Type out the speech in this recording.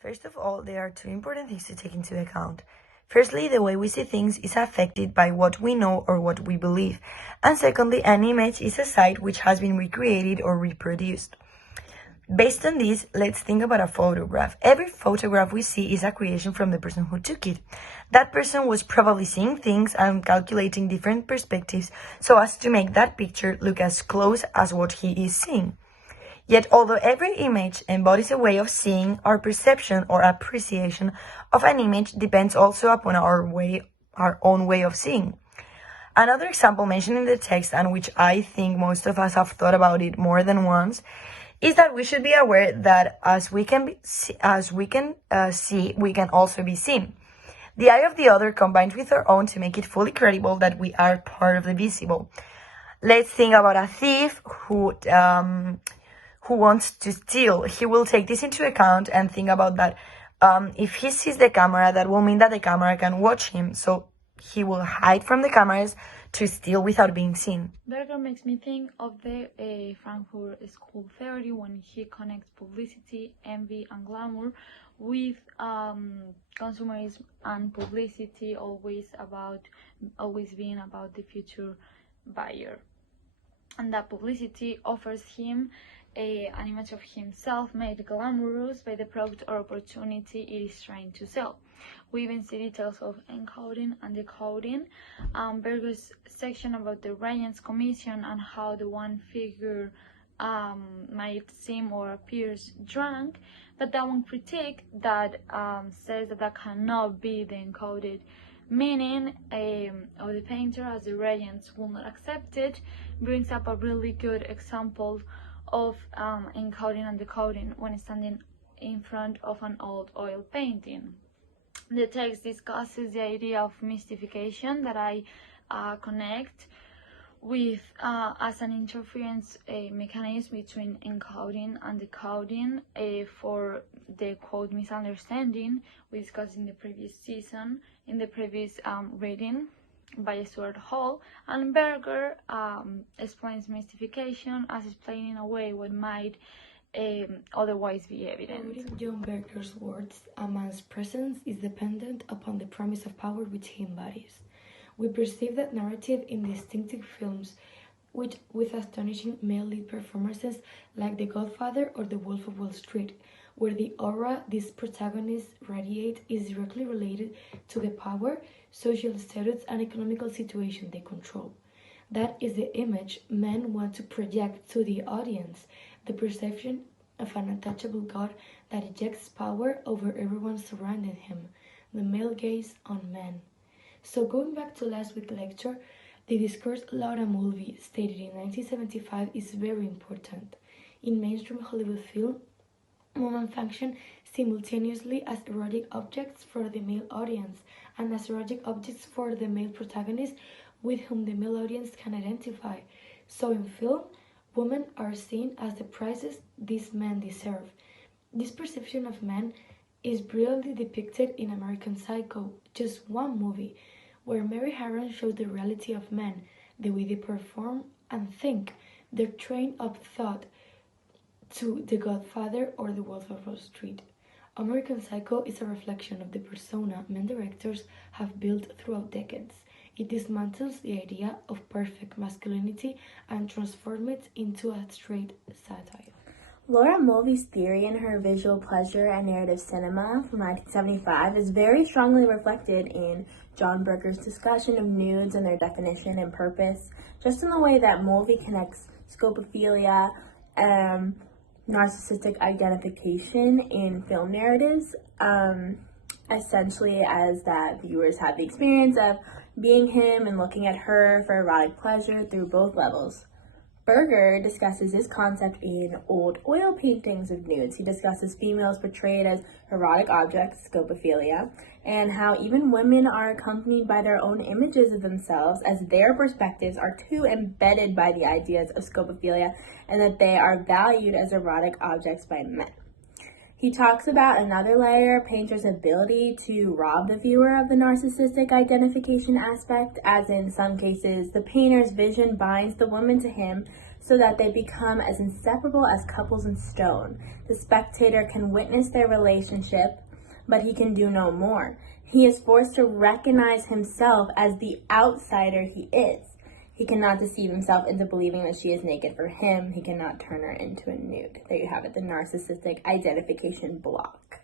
First of all, there are two important things to take into account. Firstly, the way we see things is affected by what we know or what we believe. And secondly, an image is a site which has been recreated or reproduced. Based on this, let's think about a photograph. Every photograph we see is a creation from the person who took it. That person was probably seeing things and calculating different perspectives so as to make that picture look as close as what he is seeing. Yet, although every image embodies a way of seeing, our perception or appreciation of an image depends also upon our own way of seeing. Another example mentioned in the text, and which I think most of us have thought about it more than once, is that we should be aware that as we can see, we can also be seen. The eye of the other combines with our own to make it fully credible that we are part of the visible. Let's think about a thief who wants to steal. He will take this into account and think about that. If he sees the camera, that will mean that the camera can watch him. So he will hide from the cameras to steal without being seen. Berger makes me think of the Frankfurt School theory when he connects publicity, envy, and glamour with consumerism and publicity always being about the future buyer. And that publicity offers him an image of himself made glamorous by the product or opportunity it is trying to sell. We even see details of encoding and decoding. Berger's section about the Regents Commission and how the one figure might seem or appears drunk, but that one critique that says that cannot be the encoded meaning of the painter, as the Regents will not accept it, brings up a really good example of encoding and decoding when standing in front of an old oil painting. The text discusses the idea of mystification that I connect with as an interference mechanism between encoding and decoding for the quote misunderstanding we discussed in the previous season, in the previous reading by Stuart Hall. And Berger explains mystification as explaining away what might otherwise be evident. Quoting John Berger's words, a man's presence is dependent upon the promise of power which he embodies. We perceive that narrative in distinctive films with astonishing male lead performances like The Godfather or The Wolf of Wall Street, where the aura these protagonists radiate is directly related to the power, social status, and economical situation they control. That is the image men want to project to the audience, the perception of an untouchable God that ejects power over everyone surrounding him, the male gaze on men. So going back to last week's lecture, the discourse Laura Mulvey stated in 1975 is very important. In mainstream Hollywood film, women function simultaneously as erotic objects for the male audience and as erotic objects for the male protagonist with whom the male audience can identify. So in film, women are seen as the prizes these men deserve. This perception of men is brilliantly depicted in American Psycho, just one movie, where Mary Harron shows the reality of men, the way they perform and think, their train of thought, to The Godfather or The Wolf of Wall Street. American Psycho is a reflection of the persona men directors have built throughout decades. It dismantles the idea of perfect masculinity and transforms it into a straight satire. Laura Mulvey's theory in her Visual Pleasure and Narrative Cinema from 1975 is very strongly reflected in John Berger's discussion of nudes and their definition and purpose, just in the way that Mulvey connects scopophilia, narcissistic identification in film narratives, essentially as that viewers have the experience of being him and looking at her for erotic pleasure through both levels. Berger discusses this concept in Old Oil Paintings of Nudes. He discusses females portrayed as erotic objects, scopophilia, and how even women are accompanied by their own images of themselves as their perspectives are too embedded by the ideas of scopophilia and that they are valued as erotic objects by men. He talks about another layer, painter's ability to rob the viewer of the narcissistic identification aspect, as in some cases, the painter's vision binds the woman to him so that they become as inseparable as couples in stone. The spectator can witness their relationship, but he can do no more. He is forced to recognize himself as the outsider he is. He cannot deceive himself into believing that she is naked for him. He cannot turn her into a nude. There you have it, the narcissistic identification block.